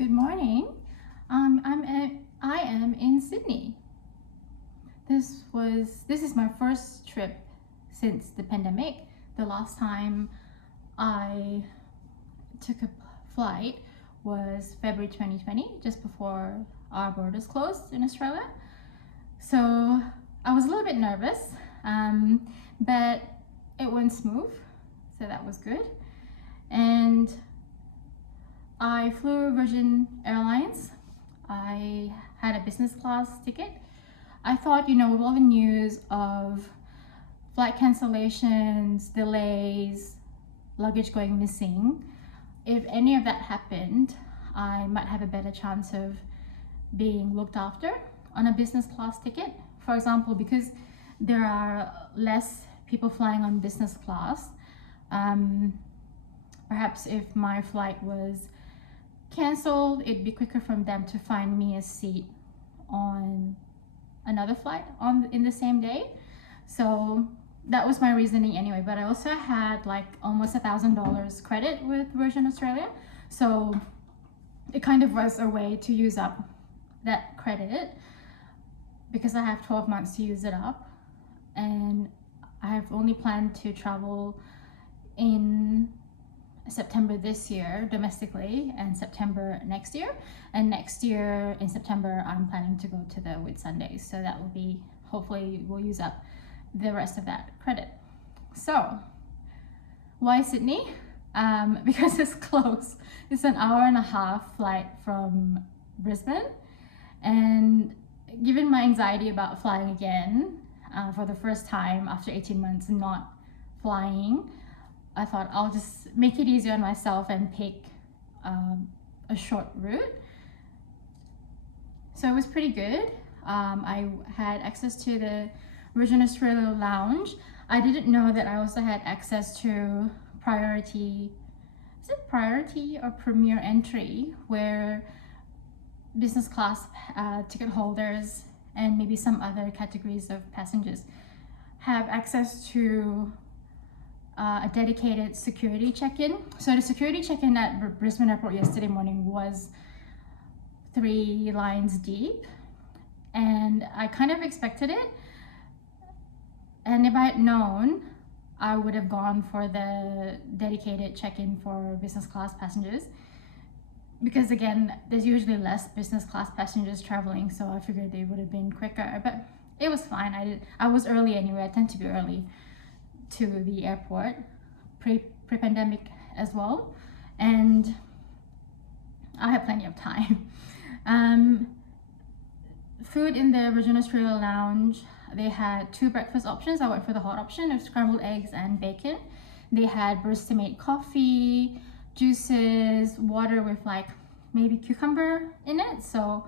Good morning. I am in Sydney. This is my first trip since the pandemic. The last time I took a flight was February 2020, just before our borders closed in Australia. So I was a little bit nervous, but it went smooth, so that was good. And I flew Virgin Airlines. I had a business class ticket. I thought, with all the news of flight cancellations, delays, luggage going missing, if any of that happened, I might have a better chance of being looked after on a business class ticket. For example, because there are less people flying on business class, perhaps if my flight was cancelled, it'd be quicker for them to find me a seat on another flight in the same day. So that was my reasoning anyway. But I also had like almost $1,000 credit with Virgin Australia, so it kind of was a way to use up that credit, because I have 12 months to use it up, and I have only planned to travel in September this year domestically, and September next year. And next year in September, I'm planning to go to the Whitsundays. So that will be, hopefully we'll use up the rest of that credit. So why Sydney? Because it's close. It's an hour and a half flight from Brisbane. And given my anxiety about flying again for the first time after 18 months not flying, I thought I'll just make it easier on myself and pick a short route. So it was pretty good. I had access to the Virgin Australia lounge. I didn't know that I also had access to priority or premier entry, where business class ticket holders and maybe some other categories of passengers have access to a dedicated security check-in. So the security check-in at Brisbane Airport yesterday morning was 3 lines deep, and I kind of expected it. And if I had known, I would have gone for the dedicated check-in for business class passengers, because again, there's usually less business class passengers traveling, so I figured they would have been quicker. But it was fine. I was early anyway. I tend to be early to the airport pre-pandemic as well, and I had plenty of time. Food in the Virgin Australia lounge, they had 2 breakfast options. I went for the hot option of scrambled eggs and bacon. They had barista made coffee, juices, water with like maybe cucumber in it, so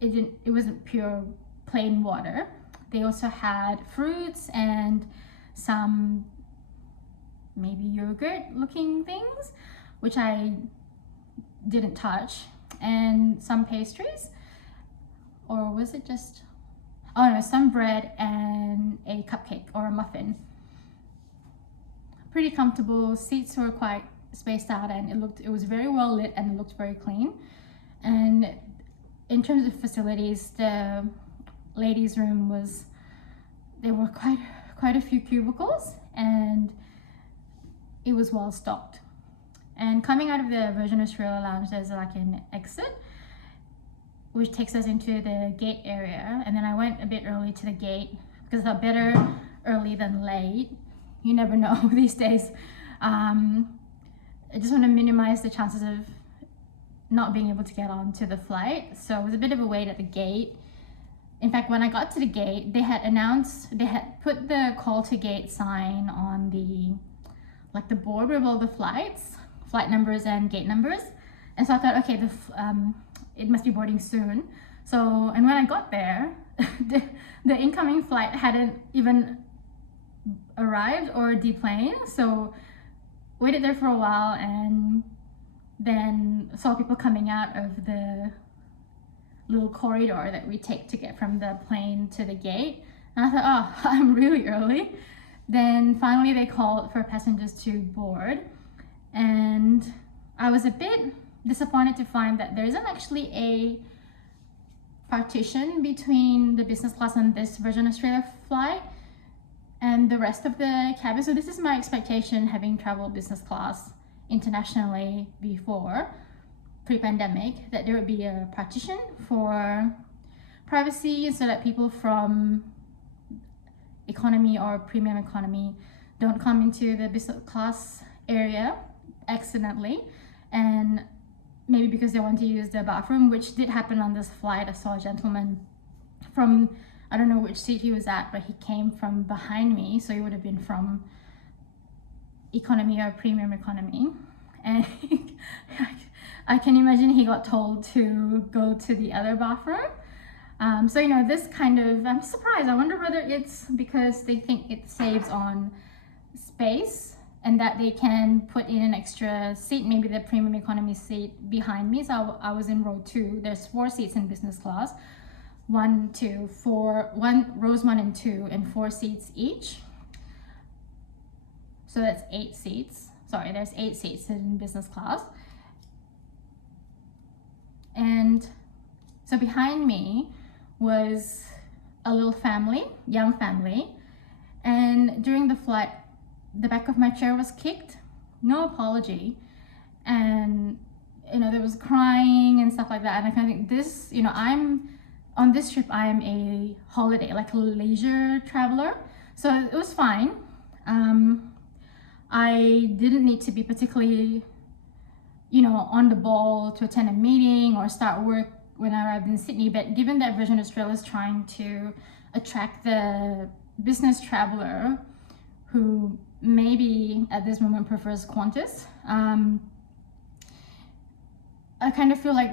it wasn't pure plain water. They also had fruits and some maybe yogurt looking things, which I didn't touch, and some pastries, or was it just, oh no, some bread and a cupcake or a muffin. Pretty comfortable. Seats were quite spaced out, and it was very well lit, and it looked very clean. And in terms of facilities, the ladies' room there were quite a few cubicles, and it was well stocked. And coming out of the Virgin Australia lounge, there's like an exit which takes us into the gate area, and then I went a bit early to the gate because I thought better early than late. You never know these days. I just want to minimize the chances of not being able to get onto the flight, so it was a bit of a wait at the gate. In fact, when I got to the gate, they had put the call to gate sign on the board with all the flight numbers and gate numbers. And so I thought, okay, it must be boarding soon. So, and when I got there, the incoming flight hadn't even arrived or deplaned. So waited there for a while, and then saw people coming out of the little corridor that we take to get from the plane to the gate. And I thought, oh, I'm really early. Then finally they called for passengers to board, and I was a bit disappointed to find that there isn't actually a partition between the business class and this Virgin Australia flight and the rest of the cabin. So this is my expectation, having traveled business class internationally before, pre-pandemic, that there would be a partition for privacy so that people from economy or premium economy don't come into the business class area accidentally, and maybe because they want to use the bathroom, which did happen on this flight. I saw a gentleman from, I don't know which seat he was at, but he came from behind me, so he would have been from economy or premium economy, and I can imagine he got told to go to the other bathroom. So you know, this kind of, I'm surprised. I wonder whether it's because they think it saves on space and that they can put in an extra seat, maybe the premium economy seat behind me. So I was in row 2. There's 4 seats in business class, 1, 2, 4, rows 1 and 2, and 4 seats each. So that's 8 seats. Sorry, there's 8 seats in business class. And so behind me was a little family, young family, and during the flight, the back of my chair was kicked, no apology, and you know, there was crying and stuff like that. And I kind of think this, you know, I'm on this trip, I am a holiday, like a leisure traveler, so it was fine. I didn't need to be particularly, you know, on the ball to attend a meeting or start work when I arrived in Sydney, but given that Virgin Australia is trying to attract the business traveler who maybe at this moment prefers Qantas, I kind of feel like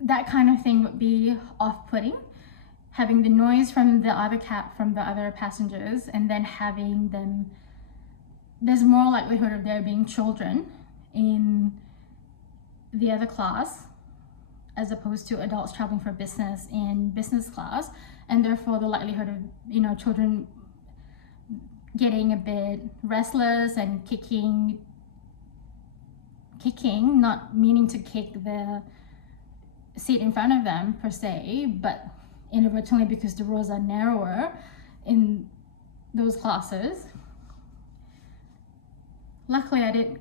that kind of thing would be off-putting, having the noise from the other passengers, and then having them, there's more likelihood of there being children in the other class as opposed to adults traveling for business in business class, and therefore the likelihood of, you know, children getting a bit restless and kicking, not meaning to kick the seat in front of them per se, but inadvertently because the rows are narrower in those classes. Luckily I didn't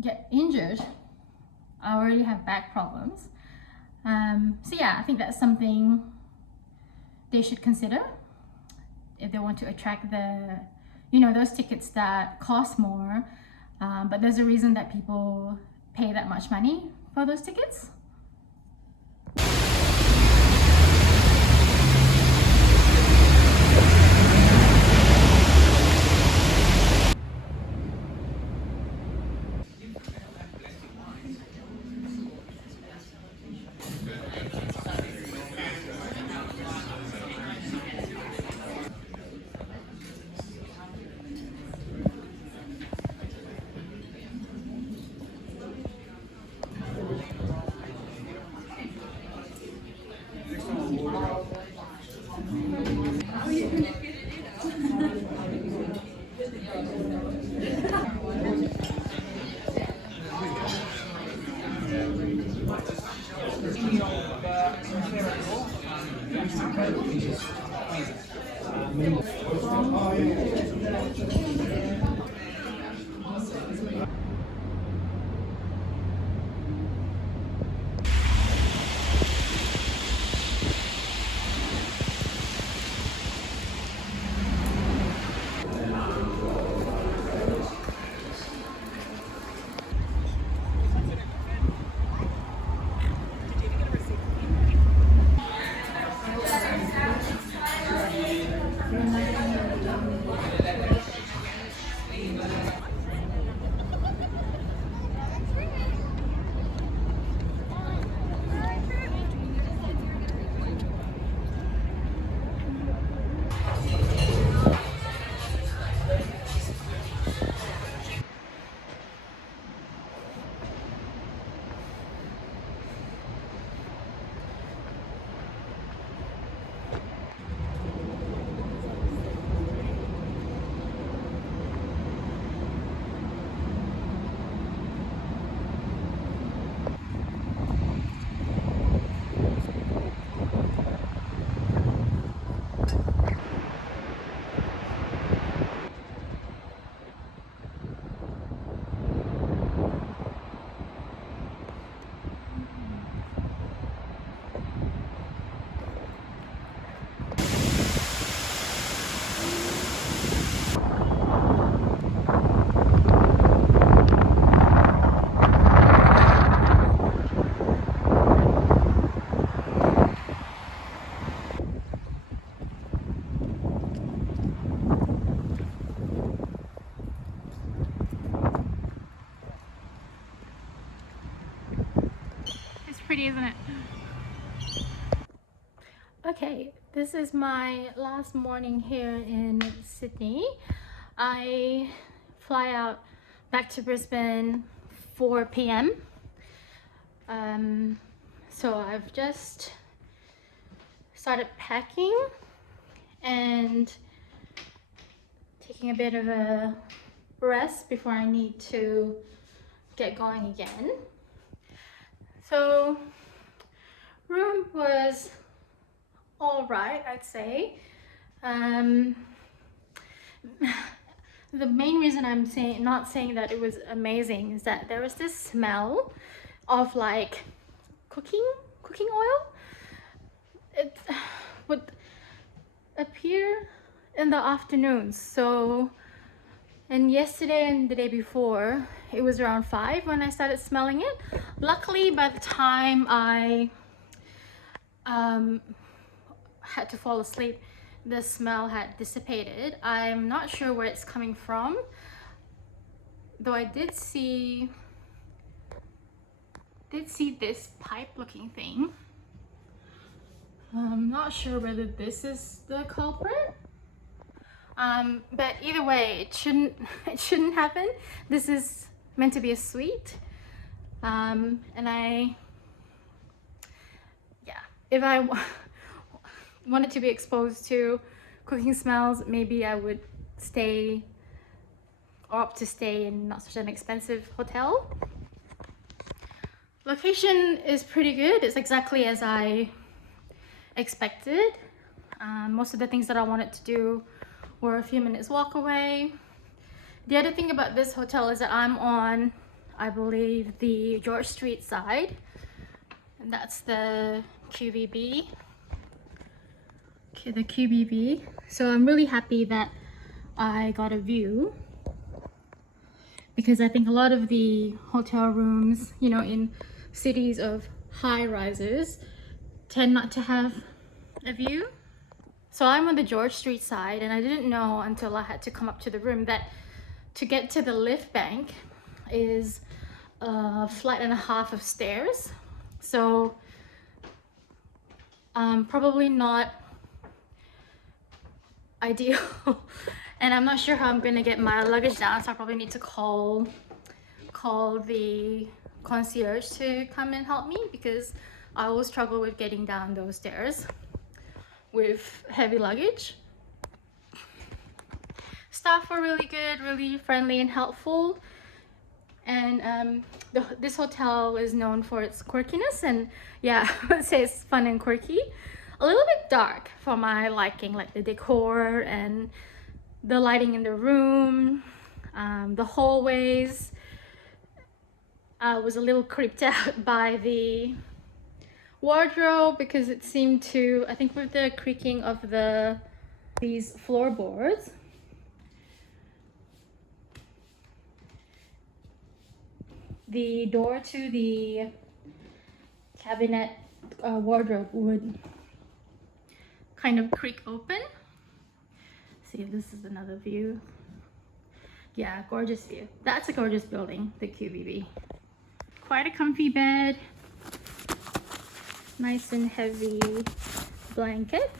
get injured. I already have back problems. So yeah, I think that's something they should consider if they want to attract the, you know, those tickets that cost more, but there's a reason that people pay that much money for those tickets. pretty, isn't it? Okay, this is my last morning here in Sydney. I fly out back to Brisbane 4 p.m. So I've just started packing and taking a bit of a rest before I need to get going again. So room was all right, I'd say. The main reason I'm not saying that it was amazing is that there was this smell of like cooking oil. It would appear in the afternoons. So, and yesterday and the day before, it was around 5 when I started smelling it. Luckily, by the time I had to fall asleep, the smell had dissipated. I'm not sure where it's coming from, though I did see this pipe looking thing. I'm not sure whether this is the culprit, but either way, it shouldn't happen. This is meant to be a suite, and if I wanted to be exposed to cooking smells, maybe I would opt to stay in not such an expensive hotel. Location is pretty good. It's exactly as I expected. Most of the things that I wanted to do were a few minutes walk away. The other thing about this hotel is that I'm on, I believe, the George Street side, and that's the QVB. The QVB. So I'm really happy that I got a view, because I think a lot of the hotel rooms, you know, in cities of high rises tend not to have a view. So I'm on the George Street side, and I didn't know until I had to come up to the room that to get to the lift bank is a flight and a half of stairs. So probably not ideal. And I'm not sure how I'm gonna get my luggage down, so I probably need to call the concierge to come and help me, because I always struggle with getting down those stairs with heavy luggage. Staff were really good, really friendly and helpful, and this hotel is known for its quirkiness, and yeah, I would say it's fun and quirky. A little bit dark for my liking, like the decor and the lighting in the room, the hallways. I was a little creeped out by the wardrobe, because it seemed to, I think with the creaking of these floorboards, the door to the cabinet wardrobe would kind of creak open. See if this is another view. Yeah, gorgeous view. That's a gorgeous building, the QVB. Quite a comfy bed, nice and heavy blanket.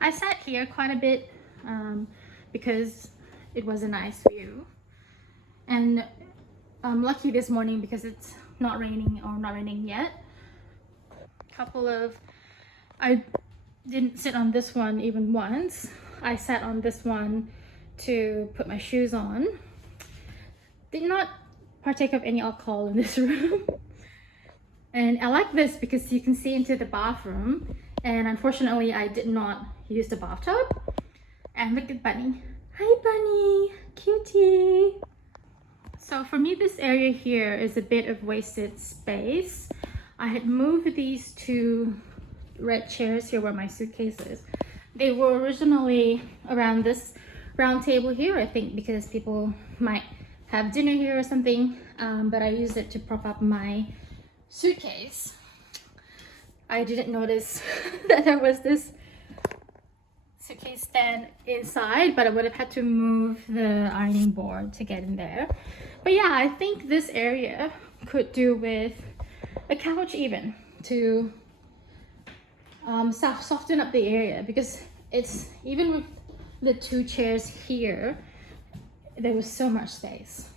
I sat here quite a bit because it was a nice view, and I'm lucky this morning because it's not raining, or not raining yet. I didn't sit on this one even once. I sat on this one to put my shoes on. Did not partake of any alcohol in this room. And I like this because you can see into the bathroom, and unfortunately I did not use the bathtub. And look at Bunny. Hi Bunny, cutie. So for me, this area here is a bit of wasted space. I had moved these two red chairs here where my suitcase is. They were originally around this round table here, I think because people might have dinner here or something, but I used it to prop up my suitcase. I didn't notice that there was this suitcase stand inside, but I would have had to move the ironing board to get in there. But yeah, I think this area could do with a couch even to soften up the area, because it's even with the 2 chairs here, there was so much space.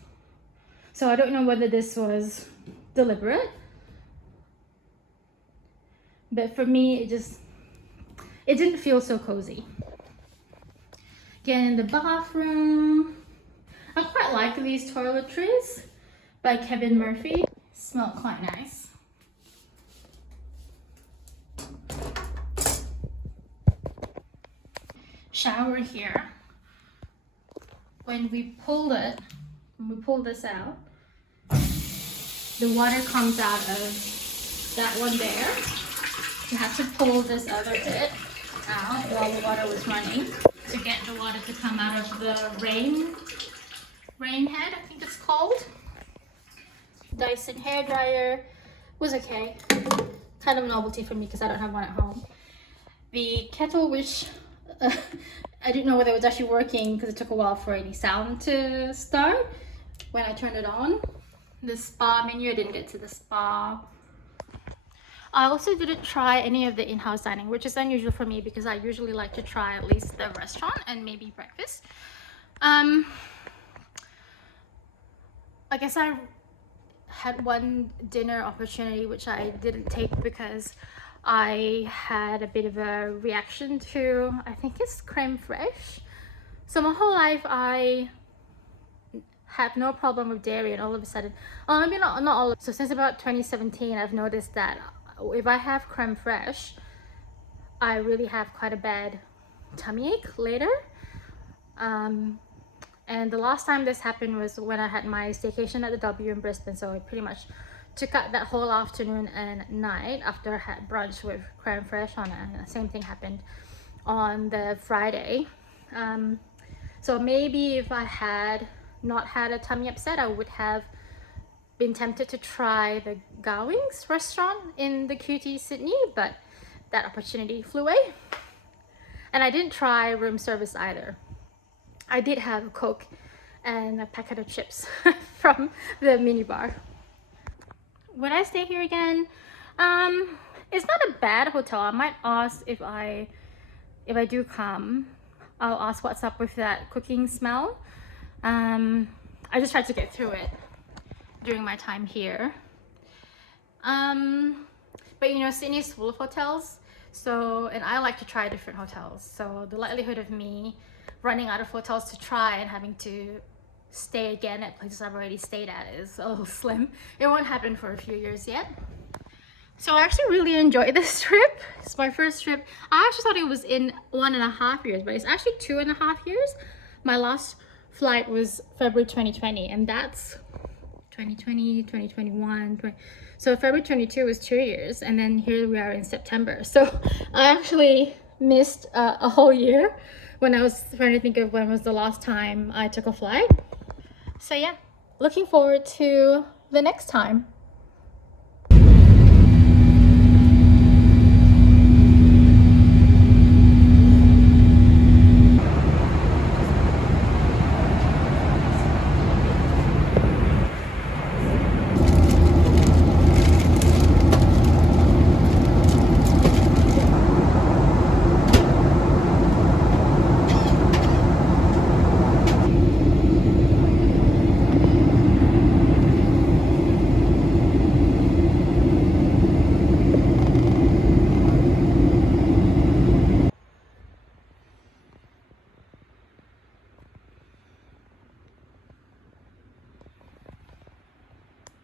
So I don't know whether this was deliberate, but for me it didn't feel so cozy. Again, in the bathroom, I quite like these toiletries by Kevin Murphy. Smell quite nice. Shower here. When we pull this out, the water comes out of that one there. You have to pull this other bit out while the water was running to get the water to come out of the rain head, I think it's called. Dyson hairdryer was okay. Kind of novelty for me because I don't have one at home. The kettle, which I didn't know whether it was actually working because it took a while for any sound to start. When I turned it on, the spa menu, I didn't get to the spa. I also didn't try any of the in-house dining, which is unusual for me because I usually like to try at least the restaurant and maybe breakfast. I guess I had one dinner opportunity which I didn't take because I had a bit of a reaction to, I think it's creme fraiche. So my whole life I had no problem with dairy, and all of a sudden, maybe not all of, so since about 2017 I've noticed that if I have creme fraiche, I really have quite a bad tummy ache later. And the last time this happened was when I had my staycation at the W in Brisbane, so I pretty much took out that whole afternoon and night after I had brunch with creme fraiche on it, and the same thing happened on the Friday. So maybe if I had not had a tummy upset, I would have been tempted to try the Gowings restaurant in the QT Sydney, but that opportunity flew away. And I didn't try room service either. I did have a Coke and a packet of chips from the minibar. Would I stay here again? It's not a bad hotel. I might ask if I do come, I'll ask what's up with that cooking smell. I just tried to get through it during my time here. But you know, Sydney's full of hotels, so, and I like to try different hotels, so the likelihood of me running out of hotels to try and having to stay again at places I've already stayed at is a little slim. It won't happen for a few years yet. So I actually really enjoyed this trip. It's my first trip. I actually thought it was in 1.5 years, but it's actually 2.5 years. My last flight was February 2020, and that's 2020, 2021, so February 22 was 2 years, and then here we are in September. So I actually missed a whole year when I was trying to think of when was the last time I took a flight. So yeah, looking forward to the next time.